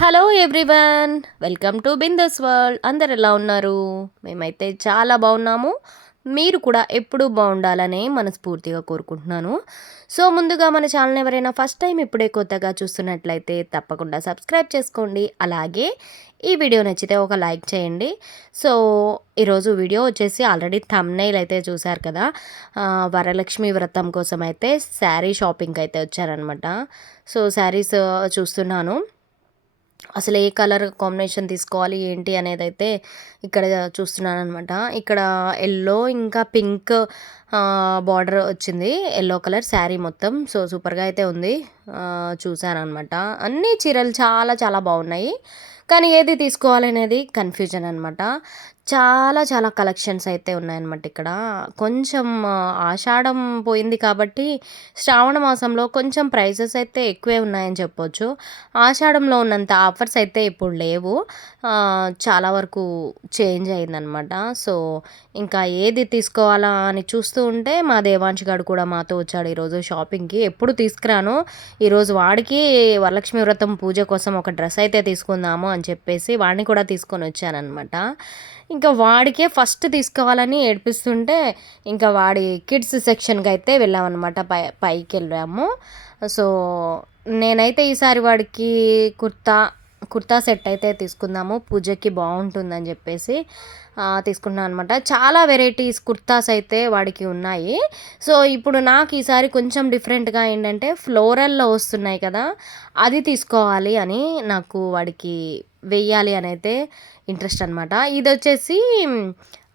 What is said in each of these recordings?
Hello everyone welcome to Bindaas world అందరు ఎలా ఉన్నారు? మేమైతే చాలా బాగున్నాము. మీరు కూడా ఎప్పుడూ బాగుండాలని మనస్ఫూర్తిగా కోరుకుంటున్నాను. సో ముందుగా మన ఛానల్ ఎవరైనా ఫస్ట్ టైం ఇప్పుడే కొత్తగా చూస్తున్నట్లయితే తప్పకుండా సబ్స్క్రైబ్ చేసుకోండి. అలాగే ఈ వీడియో నచ్చితే ఒక లైక్ చేయండి. సో ఈరోజు వీడియో వచ్చేసి ఆల్రెడీ థమ్నైల్ అయితే చూశారు కదా. వరలక్ష్మి వ్రతం కోసం అయితే శారీ షాపింగ్ అయితే వచ్చారనమాట సో శారీస్ చూస్తున్నాను. అసలు ఏ కలర్ కాంబినేషన్ తీసుకోవాలి ఏంటి అనేది అయితే ఇక్కడ చూస్తున్నాను అనమాట ఇక్కడ ఎల్లో ఇంకా పింక్ బార్డర్ వచ్చింది. ఎల్లో కలర్ శారీ మొత్తం. సో సూపర్గా అయితే ఉంది. చూశాను అనమాట అన్ని చీరలు చాలా చాలా బాగున్నాయి. కానీ ఏది తీసుకోవాలనేది కన్ఫ్యూజన్ అనమాట చాలా చాలా కలెక్షన్స్ అయితే ఉన్నాయన్నమాట ఇక్కడ. కొంచెం ఆషాఢం పోయింది కాబట్టి శ్రావణ మాసంలో కొంచెం ప్రైజెస్ అయితే ఎక్కువే ఉన్నాయని చెప్పొచ్చు. ఆషాఢంలో ఉన్నంత ఆఫర్స్ అయితే ఇప్పుడు లేవు. చాలా వరకు చేంజ్ అయిందనమాట సో ఇంకా ఏది తీసుకోవాలా అని చూస్తూ ఉంటే మా దేవాంశ్ గారు కూడా మాతో వచ్చాడు ఈరోజు షాపింగ్కి. ఎప్పుడు తీసుకురాను? ఈరోజు వాడికి వరలక్ష్మి వ్రతం పూజ కోసం ఒక డ్రెస్ అయితే తీసుకుందాము అని చెప్పేసి వాడిని కూడా తీసుకొని వచ్చానమాట ఇంకా వాడికే ఫస్ట్ తీసుకోవాలని ఏడిపిస్తుంటే ఇంకా వాడి కిడ్స్ సెక్షన్కి అయితే వెళ్ళామన్నమాట పై పైకి వెళ్ళాము సో నేనైతే ఈసారి వాడికి కుర్తా కుర్తా సెట్ అయితే తీసుకుందాము. పూజకి బాగుంటుందని చెప్పేసి తీసుకున్నాను అనమాట చాలా వెరైటీస్ కుర్తాస్ అయితే వాడికి ఉన్నాయి. సో ఇప్పుడు నాకు ఈసారి కొంచెం డిఫరెంట్గా ఏంటంటే ఫ్లోరల్లో వస్తున్నాయి కదా అది తీసుకోవాలి అని నాకు వాడికి వెయ్యాలి అని అయితే ఇంట్రెస్ట్ అనమాట ఇది వచ్చేసి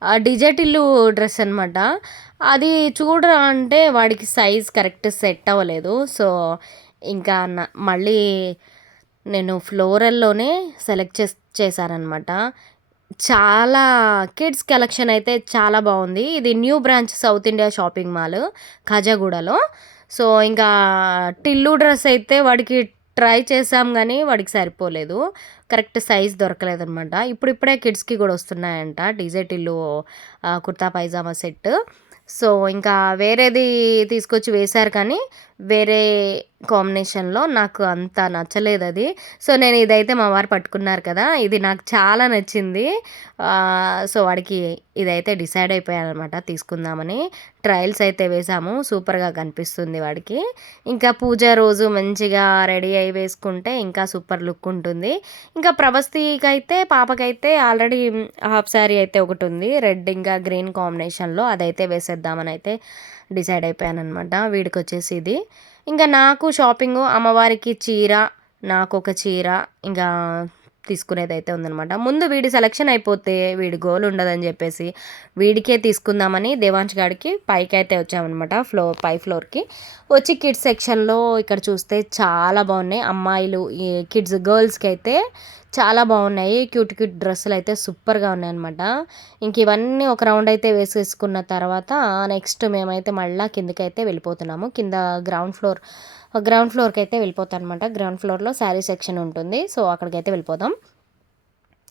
ఆ, డిజటిల్లు డ్రెస్ అనమాట అది చూడరా అంటే వాడికి సైజ్ కరెక్ట్ సెట్ అవ్వలేదు. సో ఇంకా మళ్ళీ నేను ఫ్లోరల్లోనే సెలెక్ట్ చేస్ చేశానమాట చాలా కిడ్స్ కలెక్షన్ అయితే చాలా బాగుంది. ఇది new branch South India shopping mall ఖజాగూడలో. So ఇంకా టిల్లు డ్రెస్ అయితే వాడికి ట్రై చేసాం కానీ వాడికి సరిపోలేదు. Correct size దొరకలేదనమాట. ఇప్పుడిప్పుడే ఇప్పుడు ఇప్పుడే కిడ్స్కి కూడా వస్తున్నాయంట. డీజేటిల్లు కుర్తా పైజామా సెట్. సో ఇంకా వేరేది తీసుకొచ్చి వేశారు కానీ వేరే కాంబినేషన్లో నాకు అంత నచ్చలేదు అది. సో నేను ఇదైతే మా వారు పట్టుకున్నారు కదా ఇది నాకు చాలా నచ్చింది. సో వాడికి ఇదైతే డిసైడ్ అయిపోయాను అనమాట తీసుకుందామని. ట్రయల్స్ అయితే వేసాము సూపర్గా కనిపిస్తుంది వాడికి. ఇంకా పూజ రోజు మంచిగా రెడీ అయి వేసుకుంటే ఇంకా సూపర్ లుక్ ఉంటుంది. ఇంకా ప్రభస్తికి అయితే పాపకైతే ఆల్రెడీ హాఫ్ శారీ అయితే ఒకటి ఉంది రెడ్ ఇంకా గ్రీన్ కాంబినేషన్లో అదైతే వేసేద్దామని అయితే డిసైడ్ అయిపోయాను అనమాట వీడికి వచ్చేసి ఇది. ఇంకా నాకు షాపింగ్ అమ్మవారికి చీర నాకు ఒక చీర ఇంకా తీసుకునేది అయితే ఉందనమాట ముందు వీడి సెలెక్షన్ అయిపోతే వీడి గోల్ ఉండదని చెప్పేసి వీడికే తీసుకుందామని దేవాంశ్ గాడికి పైకి అయితే వచ్చామన్నమాట ఫ్లోర్ పై ఫ్లోర్కి వచ్చి కిడ్స్ సెక్షన్లో ఇక్కడ చూస్తే చాలా బాగున్నాయి. అమ్మాయిలు ఈ కిడ్స్ గర్ల్స్కి అయితే చాలా బాగున్నాయి. క్యూట్ క్యూట్ డ్రెస్సులు అయితే సూపర్గా ఉన్నాయి అనమాట ఇంక ఇవన్నీ ఒక రౌండ్ అయితే వేసేసుకున్న తర్వాత నెక్స్ట్ మేమైతే మళ్ళీ కిందకి అయితే వెళ్ళిపోతున్నాము. కింద గ్రౌండ్ ఫ్లోర్ గ్రౌండ్ ఫ్లోర్కి అయితే వెళ్ళిపోతాం అనమాట గ్రౌండ్ ఫ్లోర్లో శారీ సెక్షన్ ఉంటుంది. సో అక్కడికైతే వెళ్ళిపోతాం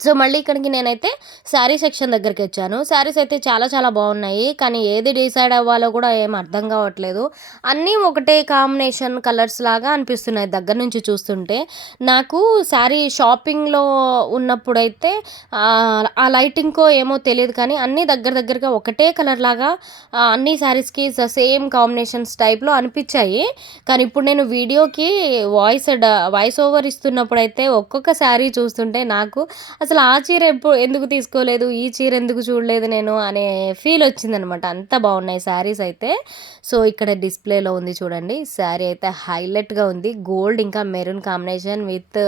సో మళ్ళీ ఇక్కడికి నేనైతే శారీ సెక్షన్ దగ్గరికి వచ్చాను. శారీస్ అయితే చాలా చాలా బాగున్నాయి. కానీ ఏది డిసైడ్ అవ్వాలో కూడా ఏం అర్థం కావట్లేదు. అన్నీ ఒకటే కాంబినేషన్ కలర్స్ లాగా అనిపిస్తున్నాయి దగ్గర నుంచి చూస్తుంటే. నాకు శారీ షాపింగ్లో ఉన్నప్పుడైతే ఆ, లైటింగ్కో ఏమో తెలియదు కానీ అన్నీ దగ్గర దగ్గరగా ఒకటే కలర్ లాగా అన్ని శారీస్కి సేమ్ కాంబినేషన్స్ టైప్లో అనిపించాయి. కానీ ఇప్పుడు నేను వీడియోకి వాయిస్ వాయిస్ ఓవర్ ఇస్తున్నప్పుడు అయితే ఒక్కొక్క శారీ చూస్తుంటే నాకు అసలు ఆ చీర ఎప్పుడు ఎందుకు తీసుకోలేదు? ఈ చీర ఎందుకు చూడలేదు నేను అనే ఫీల్ వచ్చిందనమాట. అంత బాగున్నాయి శారీస్ అయితే. సో ఇక్కడ డిస్ప్లేలో ఉంది చూడండి. శారీ అయితే హైలైట్గా ఉంది. గోల్డ్ ఇంకా మెరూన్ కాంబినేషన్ విత్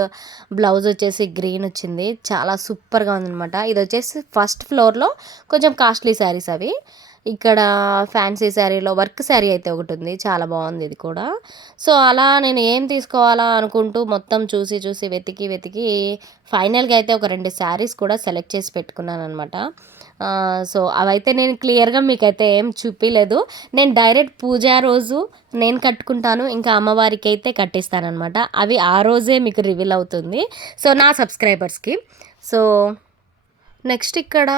బ్లౌజ్ వచ్చేసి గ్రీన్ వచ్చింది. చాలా సూపర్గా ఉందనమాట. ఇది వచ్చేసి ఫస్ట్ ఫ్లోర్లో కొంచెం కాస్ట్లీ శారీస్ అవి. ఇక్కడ ఫ్యాన్సీ శారీలో వర్క్ శారీ అయితే ఒకటి ఉంది. చాలా బాగుంది ఇది కూడా. సో అలా నేను ఏం తీసుకోవాలా అనుకుంటూ మొత్తం చూసి చూసి వెతికి వెతికి ఫైనల్గా అయితే ఒక రెండు శారీస్ కూడా సెలెక్ట్ చేసి పెట్టుకున్నాను అనమాట సో అవైతే నేను క్లియర్గా మీకైతే ఏం చూపించలేదు నేను డైరెక్ట్ పూజ రోజు నేను కట్టుకుంటాను ఇంకా అమ్మవారికి అయితే కట్టిస్తానమాట అవి ఆ రోజే మీకు రివీల్ అవుతుంది. సో నా సబ్స్క్రైబర్స్కి. సో నెక్స్ట్ ఇక్కడ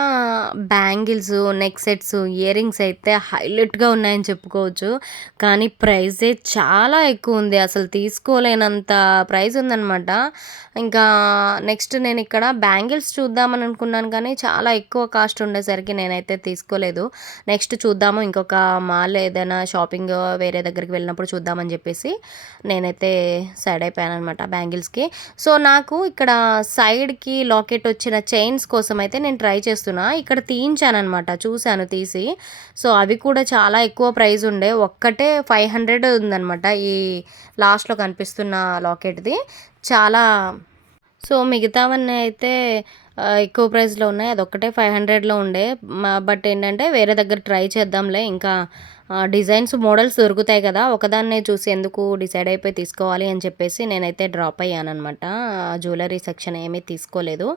bangles, neck sets, ear rings అయితే హైలైట్‌గా ఉన్నాయని చెప్పుకోవచ్చు. కానీ ప్రైజే చాలా ఎక్కువ ఉంది అసలు తీసుకోలేనంత ప్రైస్ ఉందనమాట. ఇంకా నెక్స్ట్ నేను ఇక్కడ బ్యాంగిల్స్ చూద్దామని అనుకున్నాను కానీ చాలా ఎక్కువ కాస్ట్ ఉండేసరికి నేనైతే తీసుకోలేదు. నెక్స్ట్ చూద్దాము ఇంకొక మాల్ ఏదైనా షాపింగ్ వేరే దగ్గరికి వెళ్ళినప్పుడు చూద్దామని చెప్పేసి నేనైతే సైడ్ అయిపోయాను అనమాట బ్యాంగిల్స్‌కి. సో, నాకు ఇక్కడ సైడ్‌కి లాకెట్ వచ్చిన చైన్స్ కోసం అయితే నేను ట్రై చేస్తున్నా. ఇక్కడ తీయించానమాట చూశాను తీసి. సో, అవి కూడా చాలా ఎక్కువ ప్రైస్ ఉండే. ఒక్కటే 500 ఉందనమాట. ఈ లాస్ట్‌లో కనిపిస్తున్న లాకెట్‌ది. చాలా సో, మిగతావన్నీ అయితే ఎక్కువ ప్రైస్‌లో ఉన్నాయి. అదొక్కటే 500లో ఉండే. బట్ ఏంటంటే వేరే దగ్గర ట్రై చేద్దాంలే ఇంకా డిజైన్స్, మోడల్స్ దొరుకుతాయి కదా! ఒకదాన్నే చూసి ఎందుకు డిసైడ్ అయిపోయి తీసుకోవాలి అని చెప్పేసి నేనైతే డ్రాప్ అయ్యాననమాట. జ్యువెలరీ సెక్షన్ ఏమీ తీసుకోలేదు.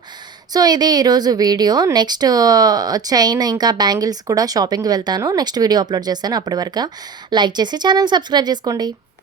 సో, ఇది ఈరోజు వీడియో. నెక్స్ట్ చైన్ ఇంకా బ్యాంగిల్స్ కూడా షాపింగ్‌కి వెళ్తాను. నెక్స్ట్ వీడియో అప్లోడ్ చేస్తాను. అప్పటి వరకు లైక్ చేసి ఛానల్ సబ్స్క్రైబ్ చేసుకోండి.